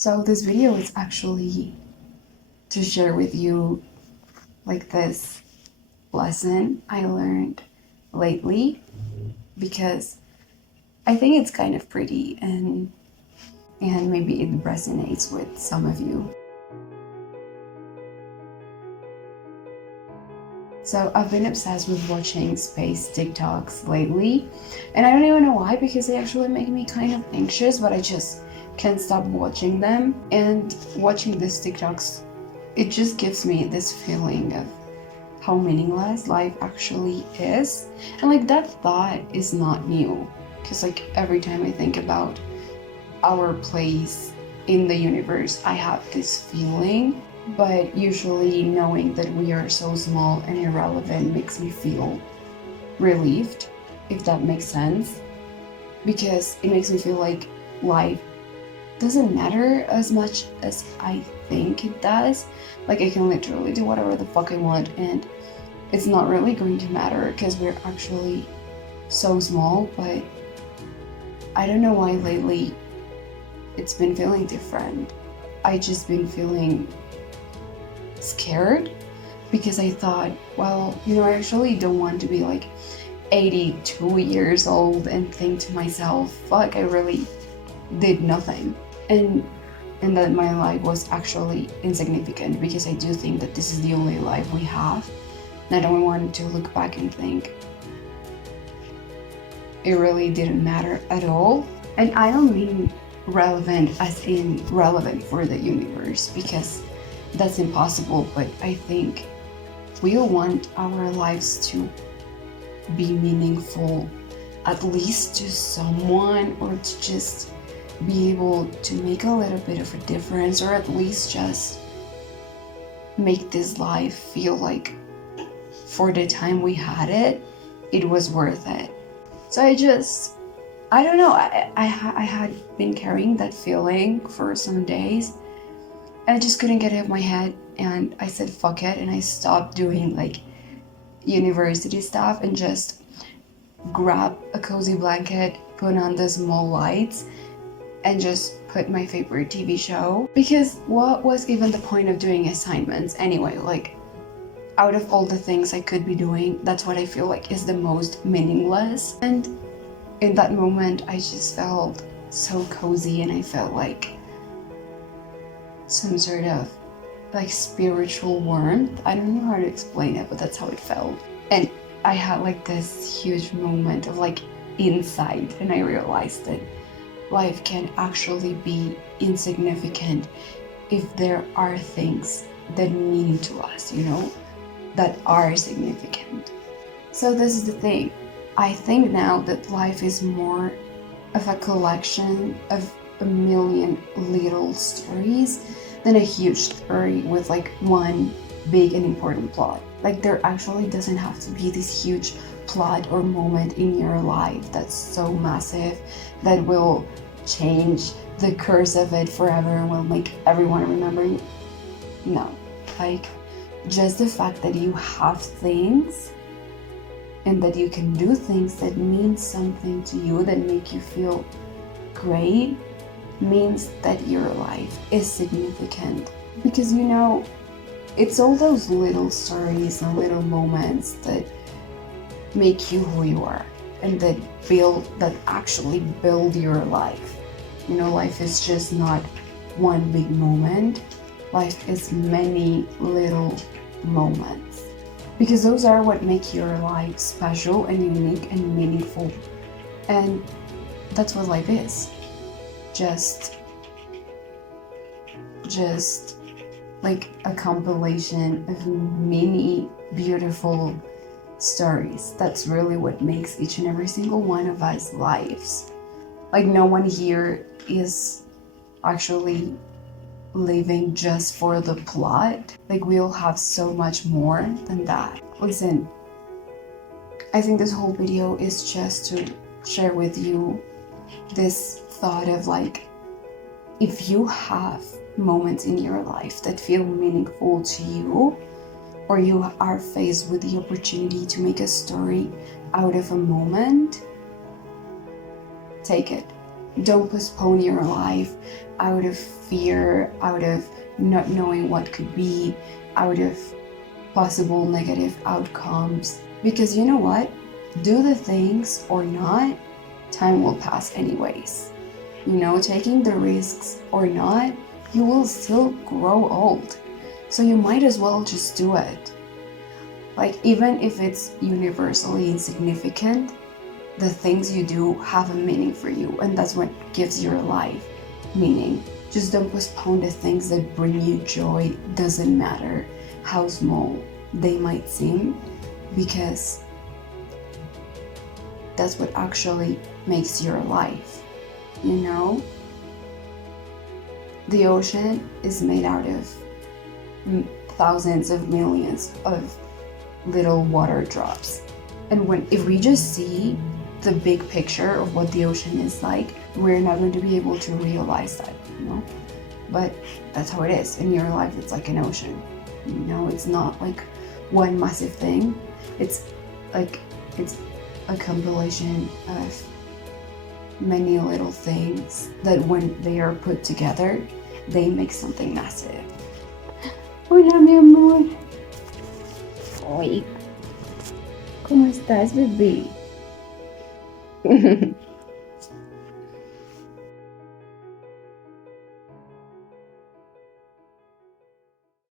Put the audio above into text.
So this video is actually to share with you like this lesson I learned lately, because I think it's kind of pretty and maybe it resonates with some of you. So I've been obsessed with watching space TikToks lately, and I don't even know why, because they actually make me kind of anxious, but I just can't stop watching them. And watching these TikToks, it just gives me this feeling of how meaningless life actually is. And like that thought is not new, because like every time I think about our place in the universe, I have this feeling. But usually knowing that we are so small and irrelevant makes me feel relieved, if that makes sense, because it makes me feel like life doesn't matter as much as I think it does. Like I can literally do whatever the fuck I want and it's not really going to matter because we're actually so small. But I don't know why lately it's been feeling different. I just been feeling scared, because I thought, well, I actually don't want to be like 82 years old and think to myself, fuck, I really did nothing, and that my life was actually insignificant, because I do think that this is the only life we have, and I don't want to look back and think it really didn't matter at all. And I don't mean relevant as in relevant for the universe, because that's impossible, but I think we all want our lives to be meaningful, at least to someone, or to just be able to make a little bit of a difference, or at least just make this life feel like for the time we had it, it was worth it. So I don't know, I had been carrying that feeling for some days, and I just couldn't get it out of my head, and I said fuck it, and I stopped doing like university stuff and just grab a cozy blanket, put on the small lights, and just put my favorite TV show. Because what was even the point of doing assignments anyway? Like, out of all the things I could be doing, that's what I feel like is the most meaningless. And in that moment I just felt so cozy, and I felt like some sort of like spiritual warmth. I don't know how to explain it, but that's how it felt. And I had like this huge moment of like insight, and I realized that life can actually be insignificant if there are things that mean to us, that are significant. So this is the thing. I think now that life is more of a collection of a million little stories than a huge story with like one big and important plot. Like there actually doesn't have to be this huge plot or moment in your life that's so massive that will change the course of it forever and will make everyone remember you. No, like just the fact that you have things and that you can do things that mean something to you, that make you feel great, means that your life is significant. Because it's all those little stories and little moments that make you who you are, and that actually build your life. Life is just not one big moment. Life is many little moments, because those are what make your life special and unique and meaningful. And that's what life is. Just like a compilation of many beautiful stories. That's really what makes each and every single one of us lives. Like no one here is actually living just for the plot. Like we all have so much more than that. Listen, I think this whole video is just to share with you this thought of like, if you have moments in your life that feel meaningful to you, or you are faced with the opportunity to make a story out of a moment, take it. Don't postpone your life out of fear, out of not knowing what could be, out of possible negative outcomes. Because you know what? Do the things or not, time will pass anyways. Taking the risks or not, you will still grow old. So you might as well just do it. Like, even if it's universally insignificant, the things you do have a meaning for you, and that's what gives your life meaning. Just don't postpone the things that bring you joy. Doesn't matter how small they might seem, because that's what actually makes your life. The ocean is made out of thousands of millions of little water drops, and if we just see the big picture of what the ocean is like, we're not going to be able to realize that, but that's how it is. In your life, it's like an ocean. It's not like one massive thing. It's a compilation of many little things that when they are put together, they make something massive. Hola, mi amor. Ay, ¿cómo estás, bebé?